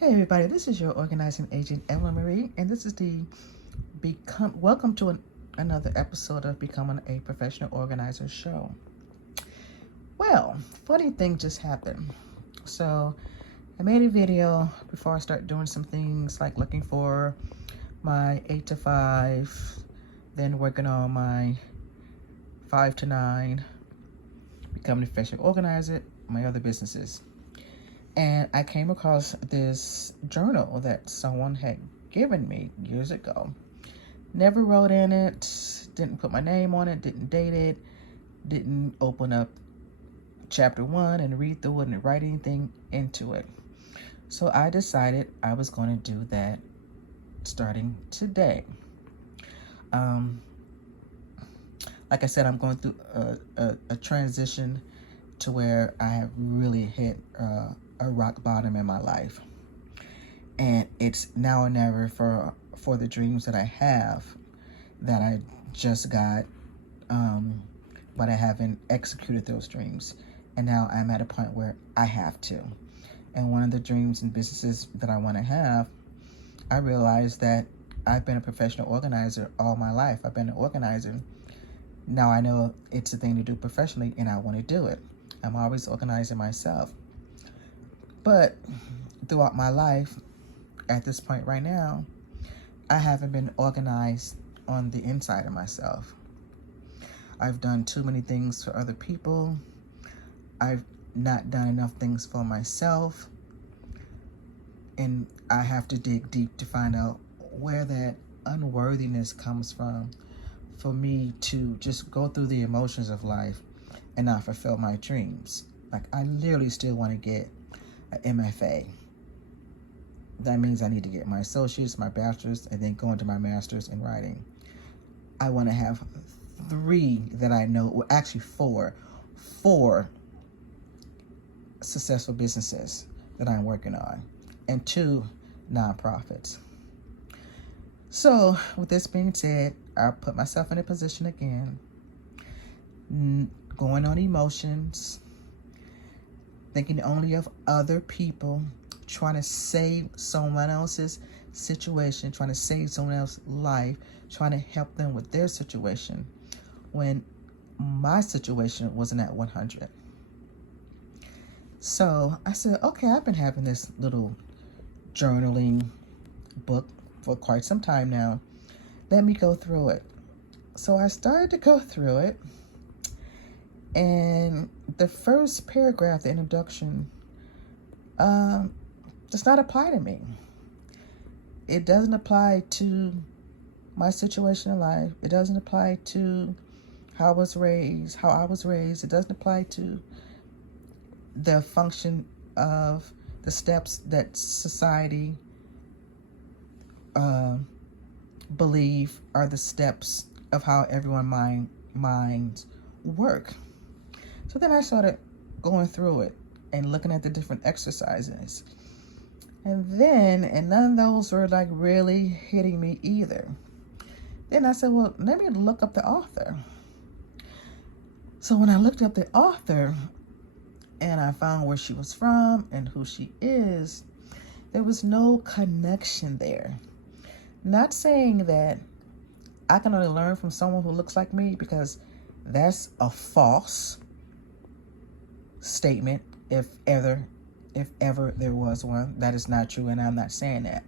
Hey everybody, this is your organizing agent Evelyn Marie, and this is the welcome to another episode of Becoming a Professional Organizer show. Well, funny thing just happened. So I made a video before I start doing some things like looking for my 8 to 5, then working on my 5 to 9, becoming a professional organizer, my other businesses. And I came across this journal that someone had given me years ago. Never wrote in it, didn't put my name on it, didn't date it, didn't open up chapter 1 and read through it and write anything into it. So I decided I was going to do that starting today. Like I said, I'm going through a transition to where I have really hit a rock bottom in my life, and it's now or never for the dreams that I have that I just got, but I haven't executed those dreams, and now I'm at a point where I have to. And one of the dreams and businesses that I want to have, I realized that I've been a professional organizer all my life. I've been an organizer. Now I know it's a thing to do professionally, and I want to do it. I'm always organizing myself. But throughout my life, at this point right now, I haven't been organized on the inside of myself. I've done too many things for other people. I've not done enough things for myself. And I have to dig deep to find out where that unworthiness comes from for me to just go through the emotions of life and not fulfill my dreams. Like, I literally still want to get an MFA. That means I need to get my associates, my bachelor's, and then go into my master's in writing. I want to have 3 that I know, well, actually 4 successful businesses that I'm working on, and 2 nonprofits. So with this being said, I put myself in a position again, going on emotions, thinking only of other people, trying to save someone else's situation, trying to save someone else's life, trying to help them with their situation when my situation wasn't at 100. So I said, okay, I've been having this little journaling book for quite some time now. Let me go through it. So I started to go through it, and the first paragraph, the introduction, does not apply to me. It doesn't apply to my situation in life. It doesn't apply to how I was raised. It doesn't apply to the function of the steps that society believe are the steps of how everyone minds work. So then I started going through it and looking at the different exercises. And none of those were like really hitting me either. Then I said, well, let me look up the author. So when I looked up the author and I found where she was from and who she is, there was no connection there. Not saying that I can only learn from someone who looks like me, because that's a false statement. If ever there was one, that is not true, and I'm not saying that.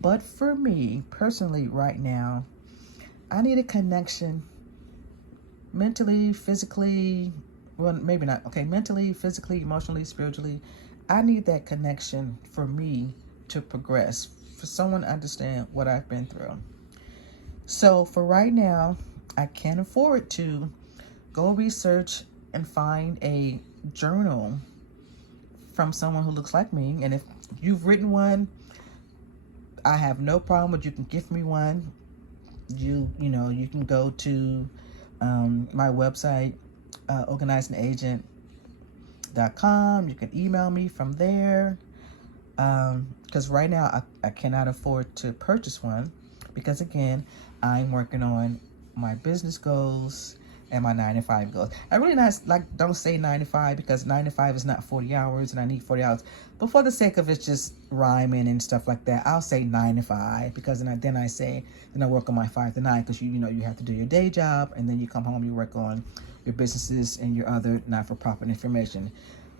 But for me personally right now, I need a connection mentally, physically, well, maybe not. Okay, mentally, physically, emotionally, spiritually. I need that connection for me to progress, for someone to understand what I've been through. So for right now, I can't afford to go research and find a journal from someone who looks like me. And if you've written one, I have no problem with, you can gift me one. You can go to my website, organizingagent.com. You can email me from there, because right now I cannot afford to purchase one, because again, I'm working on my business goals and my 9 to 5 goes. I really not like don't say 9 to 5 because 9 to 5 is not 40 hours and I need 40 hours. But for the sake of it just rhyming and stuff like that, I'll say 9 to 5 because then I work on my 5 to 9 because you know you have to do your day job and then you come home, you work on your businesses and your other not-for-profit information.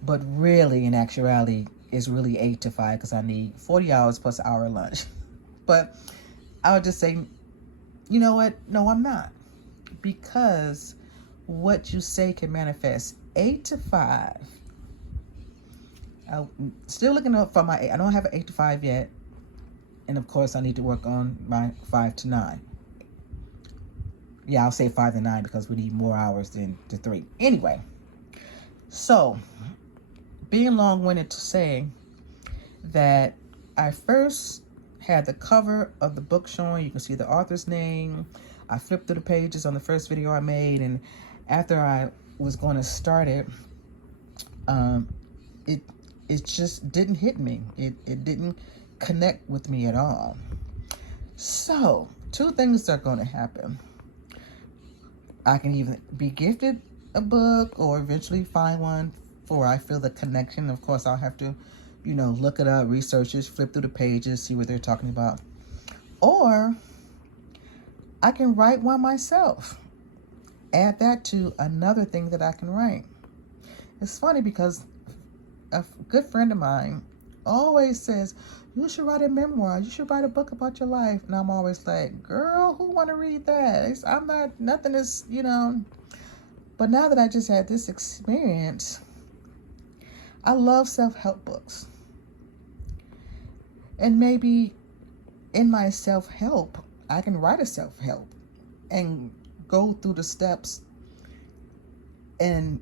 But really, in actuality, it's really 8 to 5 because I need 40 hours plus an hour lunch. But I'll just say, you know what? No, I'm not. Because what you say can manifest. 8 to 5. I'm still looking up for my 8. I don't have an 8 to 5 yet. And of course, I need to work on my 5 to 9. Yeah, I'll say 5 to 9 because we need more hours than the 3. Anyway, so being long-winded to say that I first had the cover of the book showing. You can see the author's name. I flipped through the pages on the first video I made, and after I was going to start it, it just didn't hit me. It didn't connect with me at all. So 2 things are going to happen. I can even be gifted a book or eventually find one for I feel the connection. Of course, I'll have to, look it up, research it, flip through the pages, see what they're talking about. Or I can write one myself. Add that to another thing that I can write. It's funny because a good friend of mine always says, you should write a memoir. You should write a book about your life. And I'm always like, girl, who want to read that? Nothing is, But now that I just had this experience, I love self-help books. And maybe in my self-help, I can write a self-help and go through the steps and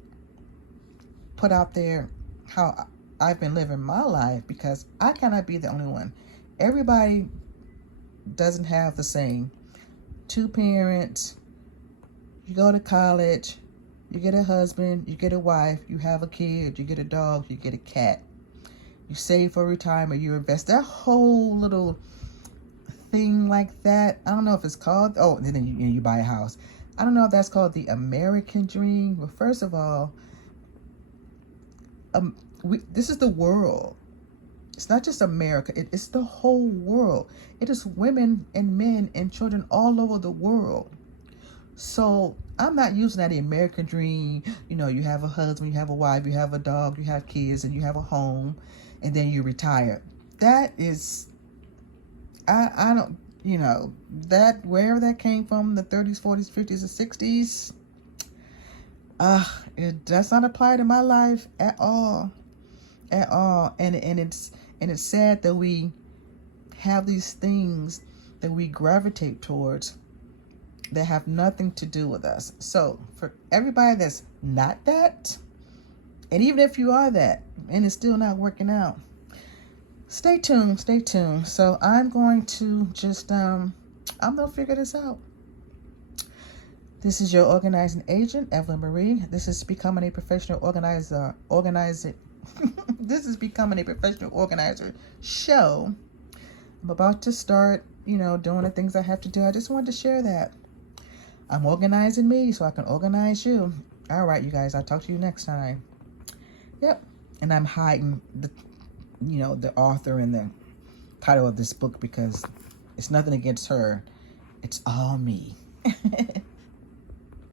put out there how I've been living my life, because I cannot be the only one. Everybody doesn't have the same. 2 parents, you go to college, you get a husband, you get a wife, you have a kid, you get a dog, you get a cat. You save for retirement, you invest. That whole little thing like that, I don't know if it's called, and then you buy a house. I don't know if that's called the American dream. But first of all, this is the world. It's not just America. It's the whole world. It is women and men and children all over the world. So I'm not using that the American dream. You have a husband, you have a wife, you have a dog, you have kids, and you have a home, and then you retire. That is, I don't, that wherever that came from, the 30s, 40s, 50s, and 60s, it does not apply to my life at all. At all. And it's sad that we have these things that we gravitate towards that have nothing to do with us. So for everybody that's not that, and even if you are that and it's still not working out, stay tuned. So I'm going to just I'm gonna figure this out. This is your organizing agent, Evelyn Marie. This is Becoming a Professional Organizer. This is Becoming a Professional Organizer show. I'm about to start, doing the things I have to do. I just wanted to share that. I'm organizing me so I can organize you. All right, you guys, I'll talk to you next time. Yep. And I'm hiding the author and the title of this book because it's nothing against her. It's all me.